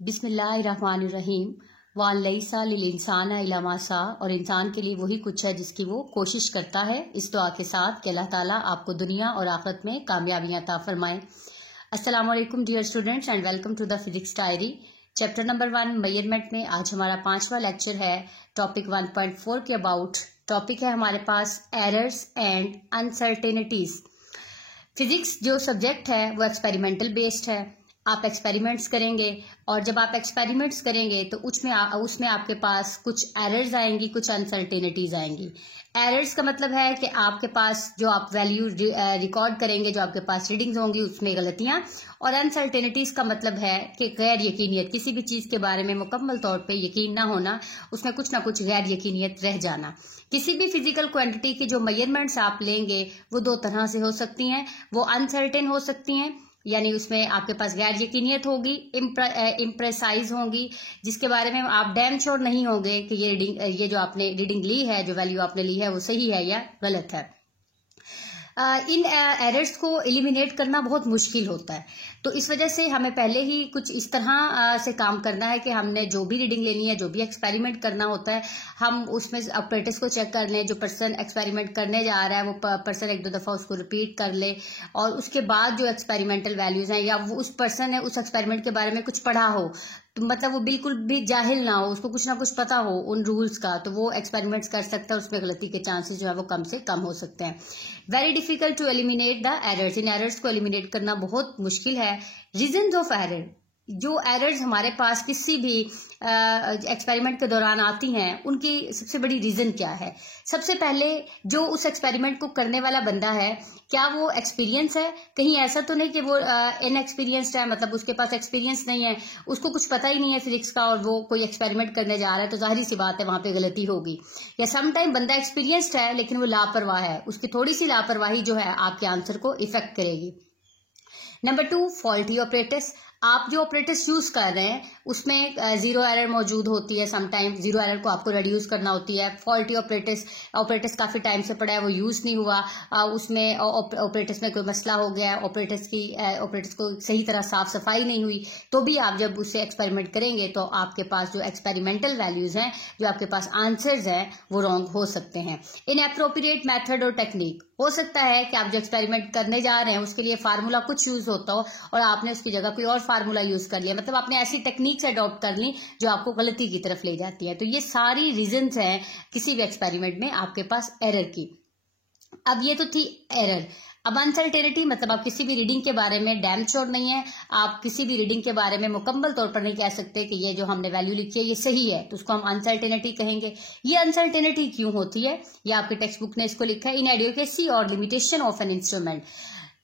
बिस्मिल्लाहिर्रहमानिर्रहीम। वालैसा लिल इंसान इल्ला मा सा, और इंसान के लिए वही कुछ है जिसकी वो कोशिश करता है। इस दुआ के साथ कि अल्लाह ताला आपको दुनिया और आखिरत में कामयाबियां अता फरमाए। अस्सलाम वालेकुम dear students and welcome to the physics diary. Chapter number 1 measurement में आज हमारा 5वां लेक्चर है। टॉपिक 1.4 के अबाउट टॉपिक है हमारे पास एरर्स एंड अनसर्टेनिटीज। फिजिक्स जो सब्जेक्ट है वो एक्सपेरिमेंटल बेस्ड है। आप एक्सपेरिमेंट्स करेंगे और जब आप एक्सपेरिमेंट्स करेंगे तो उसमें आपके पास कुछ एरर्स आएंगी, कुछ अनसर्टेनिटीज आएंगी। एरर्स का मतलब है कि आपके पास जो आप वैल्यू रिकॉर्ड करेंगे, जो आपके पास रीडिंग्स होंगी उसमें गलतियां, और अनसर्टेनिटीज का मतलब है कि गैर यकीनियत, किसी भी चीज के बारे में मुकम्मल तौर पे यकीन ना होना, उसमें कुछ ना कुछ गैर यकीनियत रह जाना। किसी भी फिजिकल क्वांटिटी की जो मेजरमेंट्स आप लेंगे वो दो तरह से हो सकती हैं। वो अनसर्टेन हो सकती हैं, यानी उसमें आपके पास गैर यकीनियत होगी, इम्प्रेसाइज होंगी, जिसके बारे में आप डैम श्योर नहीं होंगे कि ये जो आपने रीडिंग ली है, जो वैल्यू आपने ली है वो सही है या गलत है। इन एरर्स को एलिमिनेट करना बहुत मुश्किल होता है, तो इस वजह से हमें पहले ही कुछ इस तरह से काम करना है कि हमने जो भी रीडिंग लेनी है, जो भी एक्सपेरिमेंट करना होता है, हम उसमें ऑपरेटर्स को चेक कर लें। जो पर्सन एक्सपेरिमेंट करने जा रहा है वो पर्सन एक दो दफा उसको रिपीट कर ले, और उसके बाद जो एक्सपेरिमेंटल वैल्यूज हैं, या वो उस पर्सन ने उस एक्सपेरिमेंट के बारे में कुछ पढ़ा हो, तो मतलब वो बिल्कुल भी जाहिल ना हो, उसको कुछ ना कुछ पता हो उन रूल्स का, तो वो एक्सपेरिमेंट्स कर सकता है। उसमें गलती के चांसेस जो है वो कम से कम हो सकते हैं। Very difficult to eliminate the errors. इन एरर्स को एलिमिनेट करना बहुत मुश्किल है। रीजंस ऑफ एरर, जो एरर्स हमारे पास किसी भी एक्सपेरिमेंट के दौरान आती हैं, उनकी सबसे बड़ी रीजन क्या है। सबसे पहले जो उस एक्सपेरिमेंट को करने वाला बंदा है, क्या वो एक्सपीरियंस है? कहीं ऐसा तो नहीं कि वो इनएक्सपीरियंस्ड है, मतलब उसके पास एक्सपीरियंस नहीं है, उसको कुछ पता ही नहीं है फिजिक्स का, और वो कोई एक्सपेरिमेंट करने जा रहा है, तो जाहिर सी बात है वहां पे गलती होगी। या सम टाइम बंदा एक्सपीरियंस्ड है लेकिन वो लापरवाह है, उसकी थोड़ी सी लापरवाही जो है आपके आंसर को इफेक्ट करेगी। Number 2, faulty operators. आप जो ऑपरेटर्स यूज कर रहे हैं उसमें जीरो एरर मौजूद होती है। समटाइम जीरो एरर को आपको रिड्यूस करना होती है। फॉल्टी ऑपरेटर्स काफी टाइम से पड़ा है, वो यूज नहीं हुआ, उसमें ऑपरेटर्स में कोई मसला हो गया, ऑपरेटर्स को सही तरह साफ सफाई नहीं हुई, तो भी आप जब उससे एक्सपेरिमेंट करेंगे तो आपके पास जो एक्सपेरिमेंटल वैल्यूज हैं, जो आपके पास आंसर्स हैं, वो रॉन्ग हो सकते हैं। इनएप्रोप्रिएट मेथड और टेक्निक, हो सकता है कि आप जो एक्सपेरिमेंट करने जा रहे हैं उसके लिए फार्मूला कुछ यूज होता हो और आपने उसकी जगह कोई और फार्मूला यूज कर लिया, मतलब आपने ऐसी टेक्निक्स अडॉप्ट कर ली जो आपको गलती की तरफ ले जाती है। तो ये सारी रीजंस हैं किसी भी एक्सपेरिमेंट में आपके पास एरर की। अब ये तो थी एरर। अब अनसर्टेनिटी, मतलब आप किसी भी रीडिंग के बारे में डैम श्योर नहीं है, आप किसी भी रीडिंग के बारे में मुकम्मल तौर पर नहीं कह सकते कि ये जो हमने वैल्यू लिखी है ये सही है, तो उसको हम अनसर्टेनिटी कहेंगे। ये अनसर्टेनिटी क्यों होती है? ये आपके टेक्स्ट बुक ने इसको लिखा है, इनएडिक्वेसी और limitation of an instrument.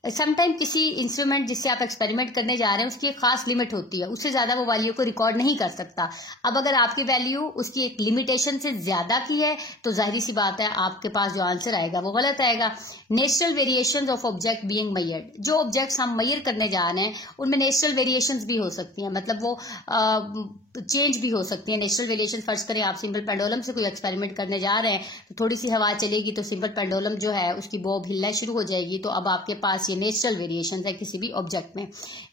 Sometime किसी इंस्ट्रूमेंट जिससे आप एक्सपेरिमेंट करने जा रहे हैं उसकी एक खास लिमिट होती है, उससे ज्यादा वो वैल्यू को रिकॉर्ड नहीं कर सकता। अब अगर आपकी वैल्यू उसकी एक लिमिटेशन से ज्यादा की है तो जाहिर सी बात है आपके पास जो आंसर आएगा वो गलत आएगा। Natural variations of object being measured, जो ऑब्जेक्ट्स हम मेजर करने जा रहे हैं उनमें नेचुरल वेरिएशंस भी हो सकती हैं, मतलब वो चेंज भी हो सकती है। नेचुरल वेरिएशन, फर्ज करें आप सिंपल पेंडुलम से कोई एक्सपेरिमेंट करने जा रहे हैं, तो थोड़ी सी हवा चलेगी तो सिंपल पेंडुलम जो है उसकी बॉब हिलना शुरू हो जाएगी, तो अब आपके पास ये नेचुरल वेरिएशन है किसी भी ऑब्जेक्ट में।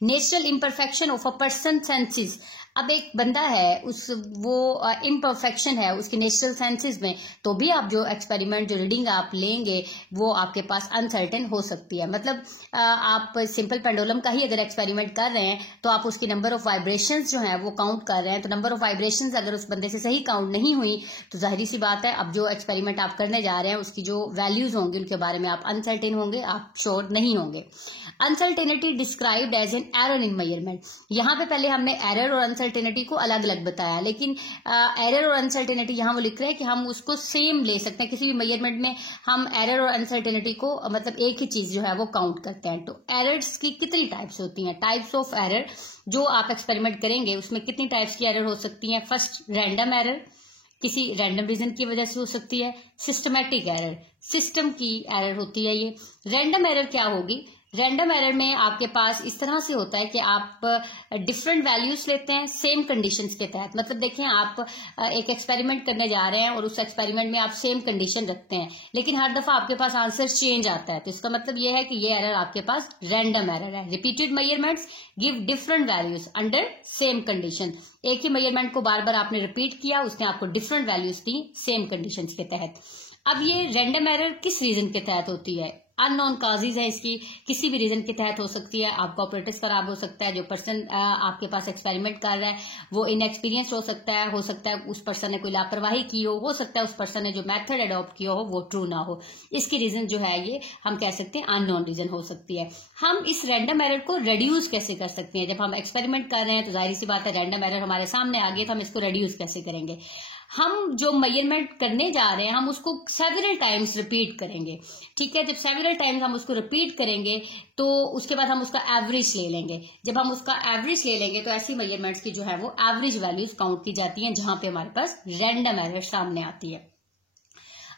Natural imperfection of a person senses, अब एक बंदा है वो इम्परफेक्शन है उसके नेचुरल सेंसेस में, तो भी आप जो एक्सपेरिमेंट, जो रीडिंग आप लेंगे वो आपके पास अनसर्टेन हो सकती है। मतलब आप सिंपल पेंडुलम का ही अगर एक्सपेरिमेंट कर रहे हैं तो आप उसकी नंबर ऑफ वाइब्रेशंस जो है वो काउंट कर रहे हैं, तो नंबर ऑफ वाइब्रेशंस अगर उस बंदे से सही काउंट नहीं हुई तो जाहिर सी बात है अब जो एक्सपेरिमेंट आप करने जा रहे हैं उसकी जो वैल्यूज होंगी उनके बारे में आप अनसर्टेन होंगे, आप श्योर नहीं होंगे। Uncertainty described as an error in measurement. यहाँ पे पहले हमने एरर और अनसर्टेनिटी को अलग अलग बताया, लेकिन एरर और अनसर्टेनिटी यहाँ वो लिख रहे हैं कि हम उसको सेम ले सकते हैं। किसी भी मेजरमेंट में हम एरर और अनसर्टेनिटी को मतलब एक ही चीज जो है वो काउंट करते हैं। तो एरर्स की कितनी टाइप्स होती हैं? टाइप्स ऑफ एरर, जो आप एक्सपेरिमेंट करेंगे उसमें कितनी टाइप्स की एरर हो सकती हैं। फर्स्ट, रैंडम एरर, किसी रैंडम रीजन की वजह से हो सकती है। सिस्टमैटिक एरर, सिस्टम की एरर होती है ये। रैंडम एरर क्या होगी? रैंडम एरर में आपके पास इस तरह से होता है कि आप डिफरेंट वैल्यूज लेते हैं सेम कंडीशंस के तहत। मतलब देखें, आप एक एक्सपेरिमेंट करने जा रहे हैं और उस एक्सपेरिमेंट में आप सेम कंडीशन रखते हैं, लेकिन हर दफा आपके पास आंसर चेंज आता है। तो इसका मतलब ये है कि ये एरर आपके पास रैंडम एरर है। Repeated measurements give different values under same condition. एक ही मेजरमेंट को बार बार आपने रिपीट किया, उसने आपको different values the same conditions के तहत। अब ये रैंडम एरर किस रीजन के तहत होती है? अननोन काजेज है इसकी, किसी भी रीजन के तहत हो सकती है। आपका ऑपरेटर्स खराब हो सकता है, जो पर्सन आपके पास एक्सपेरिमेंट कर रहा है वो इनएक्सपीरियंस हो सकता है उस पर्सन ने कोई लापरवाही की हो सकता है उस पर्सन ने जो मेथड अडॉप्ट किया हो वो ट्रू ना हो। इसकी रीजन जो है ये हम कह सकते हैं अननोन रीजन हो सकती है। हम इस रैंडम एरर को रिड्यूस कैसे कर सकते हैं? जब हम एक्सपेरिमेंट कर रहे हैं तो जाहिर सी बात है रैंडम एरर हमारे सामने आ गई, तो हम इसको रिड्यूस कैसे करेंगे? हम जो मेजरमेंट करने जा रहे हैं हम उसको सेवरल टाइम्स रिपीट करेंगे। ठीक है, जब सेवरल टाइम्स हम उसको रिपीट करेंगे तो उसके बाद हम उसका एवरेज ले लेंगे। जब हम उसका एवरेज ले लेंगे तो ऐसी मेजरमेंट्स की जो है वो एवरेज वैल्यूज काउंट की जाती हैं जहां पे हमारे पास रैंडम एरर सामने आती है।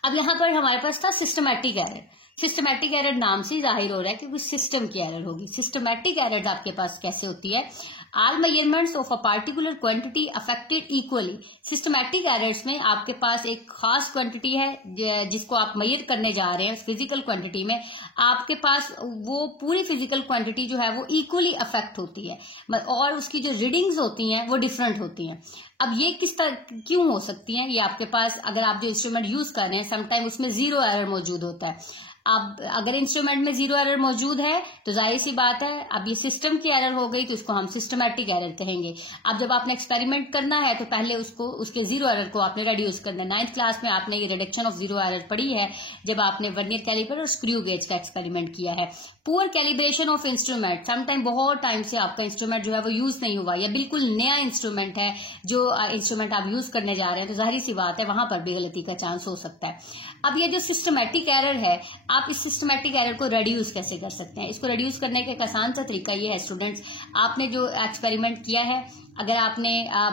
अब यहां पर हमारे पास था सिस्टमैटिक एरर। सिस्टमैटिक एरर नाम से जाहिर हो रहा है कि कोई सिस्टम की एरर होगी। सिस्टमैटिक एरर आपके पास कैसे होती है? All measurements of a particular quantity affected equally। Systematic errors में आपके पास एक खास क्वांटिटी है जिसको आप मेजर करने जा रहे हैं। फिजिकल क्वांटिटी में आपके पास वो पूरी फिजिकल क्वांटिटी जो है वो इक्वली अफेक्ट होती है और उसकी जो रीडिंग्स होती हैं वो डिफरेंट होती हैं। अब ये किस तरह क्यों हो सकती हैं? ये आपके पास अगर आप जो इंस्ट्रूमेंट यूज कर रहे हैं समटाइम उसमें जीरो एरर मौजूद होता है। अब अगर इंस्ट्रूमेंट में जीरो एरर मौजूद है तो जाहिर सी बात है अब ये सिस्टम की एरर हो गई तो इसको हम सिस्टमैटिक एरर कहेंगे। अब जब आपने एक्सपेरिमेंट करना है तो पहले उसके जीरो एरर को आपने रिड्यूस करना है। 9th क्लास में आपने ये रिडक्शन ऑफ जीरो एरर पढ़ी है जब आपने वर्नियर कैलिपर और स्क्रू गेज का एक्सपेरिमेंट किया है। Poor calibration of instrument, sometime बहुत टाइम से आपका इंस्ट्रूमेंट जो है वो यूज नहीं हुआ या बिल्कुल नया इंस्ट्रूमेंट है जो इंस्ट्रूमेंट आप यूज करने जा रहे हैं तो जाहिर सी बात है वहां पर भी गलती का चांस हो सकता है। अब ये जो सिस्टमैटिक एरर है आप इस सिस्टमैटिक एरर को रिड्यूस कैसे कर सकते हैं? इसको रिड्यूस करने का एक आसान सा तरीका ये है स्टूडेंट्स, आपने जो एक्सपेरिमेंट किया है अगर आपने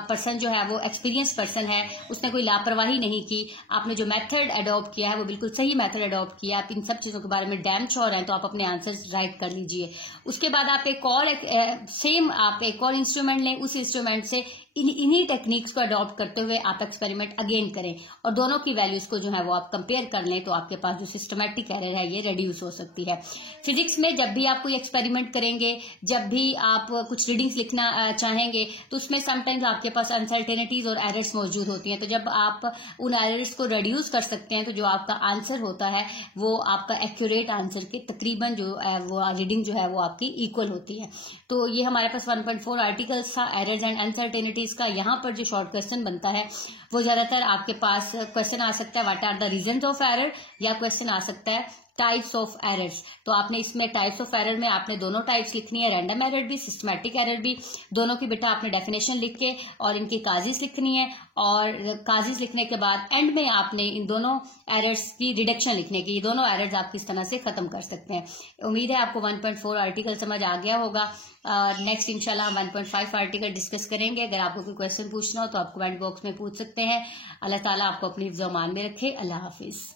पर्सन जो है वो एक्सपीरियंस पर्सन है उसने कोई लापरवाही नहीं की, आपने जो मेथड अडॉप्ट किया है वो बिल्कुल सही मेथड अडॉप्ट किया, आप इन सब चीजों के बारे में डैम श्योर हैं तो आप अपने आंसर्स राइट कर लीजिए। उसके बाद आप एक और इंस्ट्रूमेंट लें, उस इंस्ट्रूमेंट से इन्हीं टेक्निक्स को अडॉप्ट करते हुए आप एक्सपेरिमेंट अगेन करें और दोनों की वैल्यूज को जो है वो आप कंपेयर कर लें तो आपके पास जो सिस्टमैटिक एरर है ये रिड्यूस हो सकती है। फिजिक्स में जब भी आप कोई एक्सपेरिमेंट करेंगे, जब भी आप कुछ रीडिंग्स लिखना चाहेंगे तो उसमें समटाइम्स आपके पास अनसर्टेनिटीज और एरर्स मौजूद होती हैं। तो जब आप उन एरर्स को रिड्यूस कर सकते हैं तो जो आपका आंसर होता है वो आपका एक्यूरेट आंसर के तकरीबन जो वो रीडिंग जो है वो आपकी इक्वल होती है। तो ये हमारे पास 1.4 आर्टिकल्स था एरर्स एंड अनसर्टेनिटीज का। यहाँ पर जो शॉर्ट क्वेश्चन बनता है वो ज्यादातर आपके पास क्वेश्चन आ सकता है what are the reasons of error, या क्वेश्चन आ सकता है टाइप्स ऑफ एरर्स। तो आपने इसमें टाइप्स ऑफ एरर में आपने दोनों टाइप्स लिखनी है, रैंडम एरर भी सिस्टमैटिक एरर भी। दोनों की बेटा आपने डेफिनेशन लिख के और इनकी काजिज लिखनी है और काजिज लिखने के बाद एंड में आपने इन दोनों एरर्स की रिडक्शन लिखने की। ये दोनों एरर्स आप किस तरह से खत्म कर सकते हैं। उम्मीद है आपको 1.4 आर्टिकल समझ आ गया होगा। नेक्स्ट इंशाल्लाह हम 1.5 आर्टिकल डिस्कस करेंगे। अगर आपको कोई क्वेश्चन पूछना हो तो आप कमेंट बॉक्स में पूछ सकते हैं। अल्लाह ताला आपको अपनी हिफ्ज़-ओ-अमान में रखे। अल्लाह हाफिज।